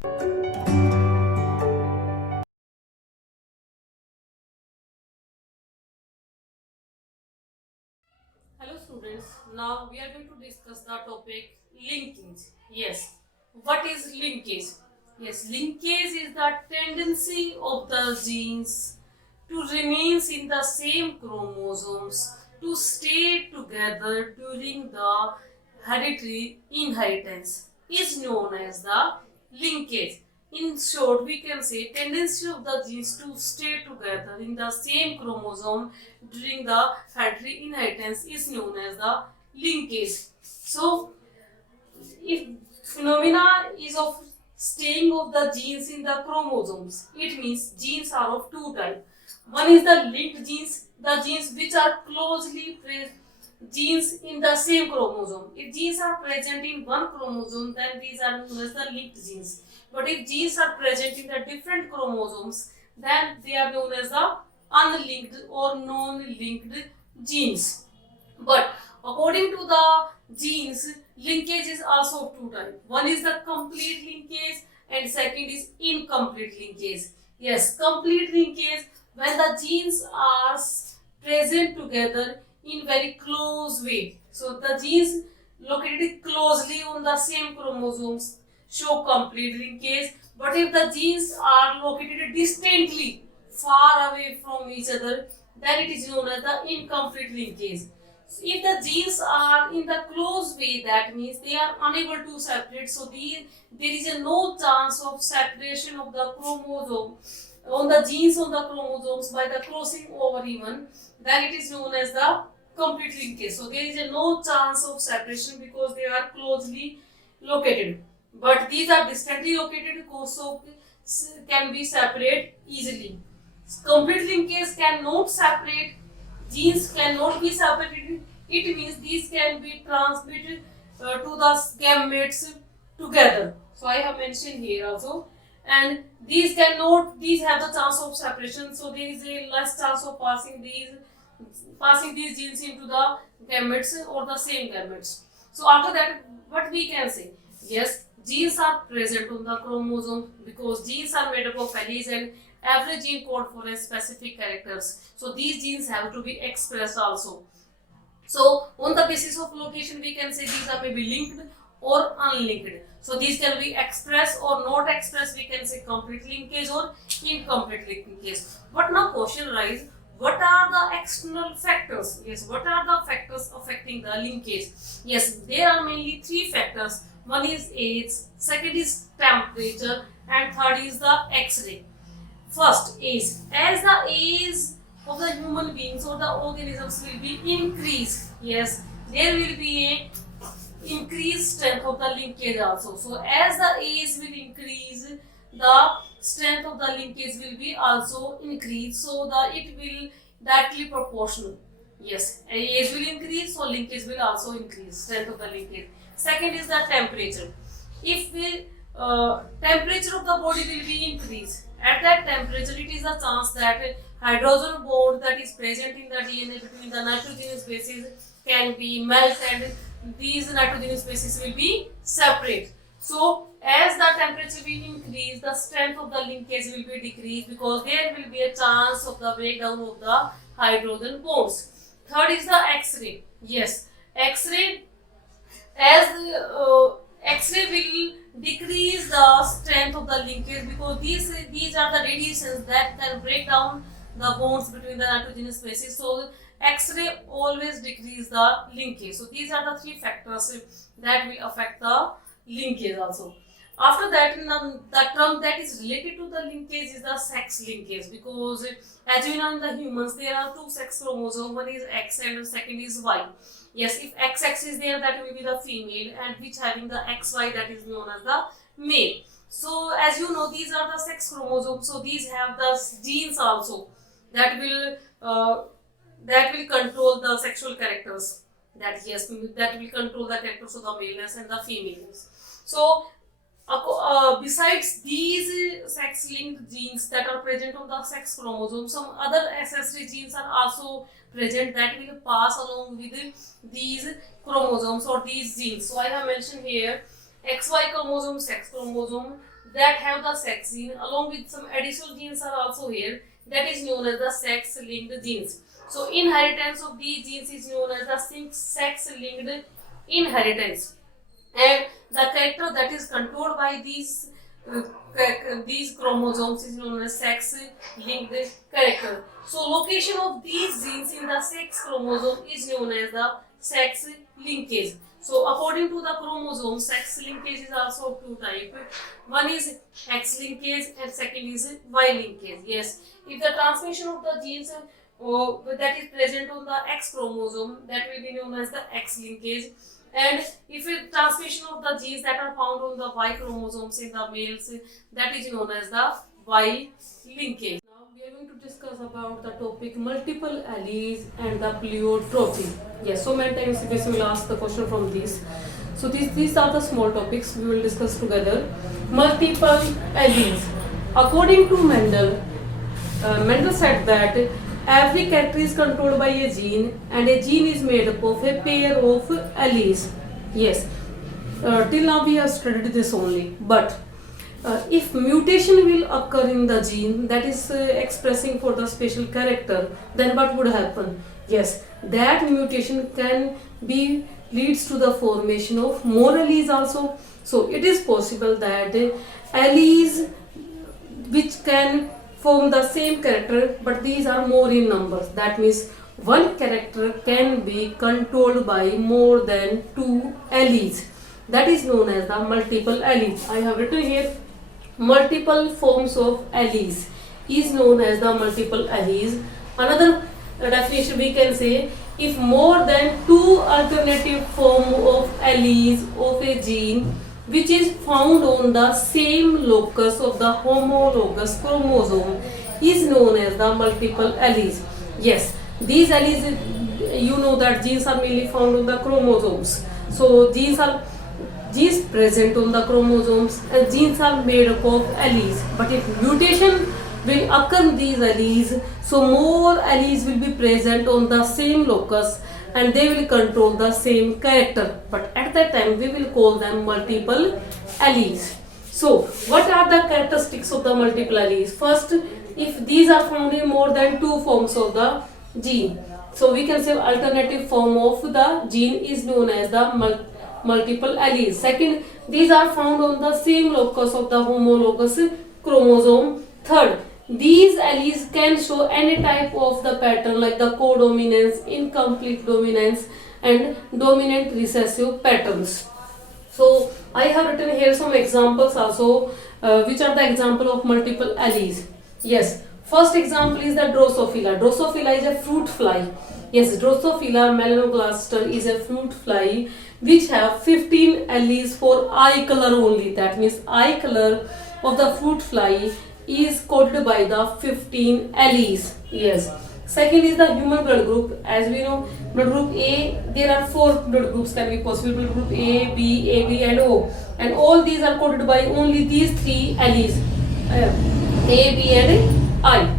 Hello students, now we are going to discuss the topic linkage. Yes, what is linkage? Yes, linkage is the tendency of the genes to remain in the same chromosomes to stay together during the hereditary inheritance is known as the linkage. In short, we can say tendency of the genes to stay together in the same chromosome during the hereditary inheritance is known as the linkage. So, if phenomena is of staying of the genes in the chromosomes, it means genes are of two types. One is the linked genes, the genes which are closely genes in the same chromosome. If genes are present in one chromosome, then these are known as the linked genes. But if genes are present in the different chromosomes, then they are known as the unlinked or non-linked genes. But according to the genes, linkage is also of two types. One is the complete linkage and second is incomplete linkage. Yes, complete linkage when the genes are present together in very close way. So the genes located closely on the same chromosomes show complete linkage. But if the genes are located distantly, far away from each other, then it is known as the incomplete linkage. If the genes are in the close way, that means they are unable to separate. So there is a no chance of separation of the chromosome on the genes on the chromosomes by the crossing over even. Then it is known as the complete linkage. So there is a no chance of separation because they are closely located. But these are distantly located, so can be separated easily. Complete linkage cannot separate, genes cannot be separated. It means these can be transmitted to the gametes together. So I have mentioned here also. And these have the chance of separation. So there is a less chance of passing these genes into the gametes or the same gametes. So after that, what we can say? Yes, genes are present on the chromosome because genes are made up of alleles and every gene code for a specific characters. So these genes have to be expressed also. So on the basis of location, we can say these are maybe linked or unlinked. So these can be expressed or not expressed. We can say complete linkage or incomplete linkage. But now question arises, what are the external factors? Yes, what are the factors affecting the linkage? Yes, there are mainly three factors. One is age, second is temperature, and third is the X-ray. First, age. As the age of the human beings or the organisms will be increased, yes, there will be a increased strength of the linkage also. So as the age will increase, the strength of the linkage will be also increased. So it will directly proportional. Yes, age will increase, so linkage will also increase, strength of the linkage. Second is the temperature. If the temperature of the body will be increased, at that temperature it is a chance that hydrogen bond that is present in the DNA between the nitrogenous bases can be melt and these nitrogenous bases will be separate. So as the temperature will increase, the strength of the linkage will be decreased because there will be a chance of the breakdown of the hydrogen bonds. Third is the X-ray. Yes, X-ray, as X-ray will decrease the strength of the linkage because these are the radiations that can break down the bonds between the nitrogenous bases. So X-ray always decrease the linkage. So these are the three factors that will affect the linkage also. After that, the term that is related to the linkage is the sex linkage because as you know in the humans there are two sex chromosomes, one is X and the second is Y. Yes, if XX is there, that will be the female, and which having the XY, that is known as the male. So as you know, these are the sex chromosomes. So these have the genes also that will control the sexual characters. That yes, that will control the characters of the maleness and the femaleness. So besides these sex-linked genes that are present on the sex chromosome, some other accessory genes are also present that will pass along with these chromosomes or these genes. So I have mentioned here XY chromosome, sex chromosome, that have the sex gene along with some additional genes are also here, that is known as the sex linked genes. So inheritance of these genes is known as the sex linked inheritance, and the character that is controlled by these chromosomes is known as sex linked character. So location of these genes in the sex chromosome is known as the sex linkage. So according to the chromosome, sex linkage is also of two types. One is X linkage and second is Y linkage. Yes, if the transmission of the genes that is present on the X chromosome, that will be known as the X linkage. And if a transmission of the genes that are found on the Y chromosomes in the males, that is known as the Y linkage. Now we are going to discuss about the topic multiple alleles and the pleiotropy. Yes, so many times CBSE will ask the question from these. So these are the small topics we will discuss together. Multiple alleles. According to Mendel, Mendel said that every character is controlled by a gene, and a gene is made up of a pair of alleles. Yes, till now we have studied this only. But if mutation will occur in the gene that is expressing for the special character, then what would happen? Yes, that mutation can be leads to the formation of more alleles also. So it is possible that alleles which can form the same character, but these are more in numbers. That means one character can be controlled by more than two alleles. That is known as the multiple alleles. I have written here multiple forms of alleles is known as the multiple alleles. Another definition we can say, if more than two alternative form of alleles of a gene which is found on the same locus of the homologous chromosome is known as the multiple alleles. Yes, these alleles, you know that genes are mainly found on the chromosomes. So genes present on the chromosomes, and genes are made up of alleles. But if mutation will occur in these alleles, so more alleles will be present on the same locus and they will control the same character. But at that time we will call them multiple alleles. So what are the characteristics of the multiple alleles? First, if these are found in more than two forms of the gene, so we can say alternative form of the gene is known as the multiple alleles. Second, these are found on the same locus of the homologous chromosome. Third, these alleles can show any type of the pattern like the codominance, incomplete dominance and dominant recessive patterns. So I have written here some examples also, which are the example of multiple alleles. Yes, first example is the Drosophila. Drosophila is a fruit fly. Yes, Drosophila melanogaster is a fruit fly which have 15 alleles for eye color only. That means eye color of the fruit fly is coded by the 15 alleles. Yes. Second is the human blood group. As we know, blood group A, there are 4 blood groups can be possible. Blood group A, B, AB and O. And all these are coded by only these 3 alleles. A, B and I.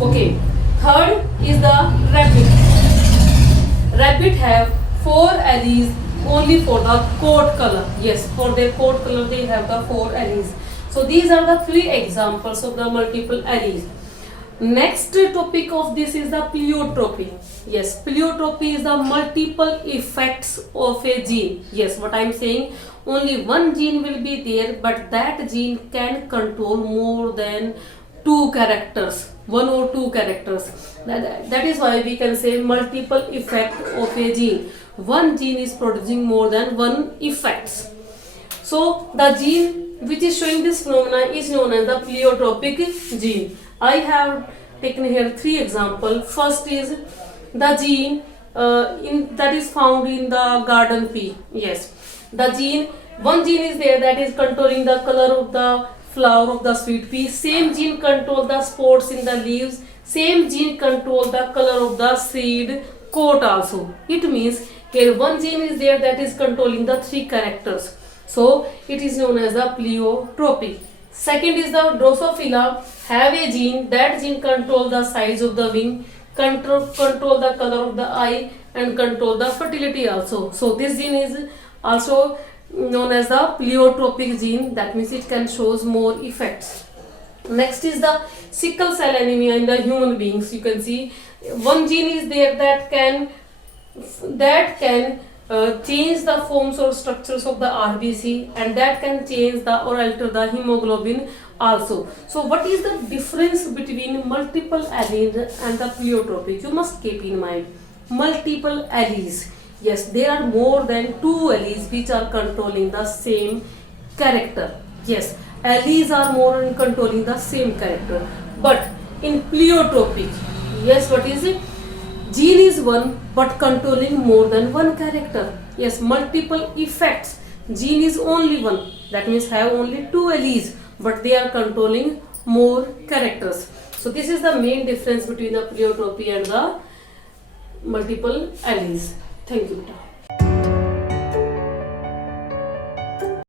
Okay. Third is the rabbit. Rabbit have 4 alleles only for the coat color. Yes, for their coat color they have the 4 alleles. So these are the 3 examples of the multiple alleles. Next topic of this is the pleiotropy. Yes, pleiotropy is the multiple effects of a gene. Yes, what I am saying, only one gene will be there, but that gene can control more than 2 characters, 1 or 2 characters. That is why we can say multiple effect of a gene. One gene is producing more than 1 effects. So the gene which is showing this phenomena is known as the pleiotropic gene. I have taken here 3 examples. First is the gene that is found in the garden pea. Yes, the gene, one gene is there that is controlling the color of the flower of the sweet pea. Same gene control the spots in the leaves. Same gene control the color of the seed coat also. It means here one gene is there that is controlling the 3 characters. So it is known as the pleiotropy. Second is the Drosophila have a gene, that gene control the size of the wing, control the color of the eye and control the fertility also. So this gene is also known as the pleiotropic gene. That means it can shows more effects. Next is the sickle cell anemia in the human beings. You can see one gene is there that can change the forms or structures of the RBC, and that can change the or alter the hemoglobin also. So what is the difference between multiple alleles and the pleiotropic? You must keep in mind multiple alleles. Yes, there are more than 2 alleles which are controlling the same character. Yes, alleles are more in controlling the same character. But in pleiotropic, yes, what is it? Gene is one but controlling more than one character. Yes, multiple effects. Gene is only one. That means have only 2 alleles, but they are controlling more characters. So this is the main difference between the pleiotropy and the multiple alleles. Thank you, beta.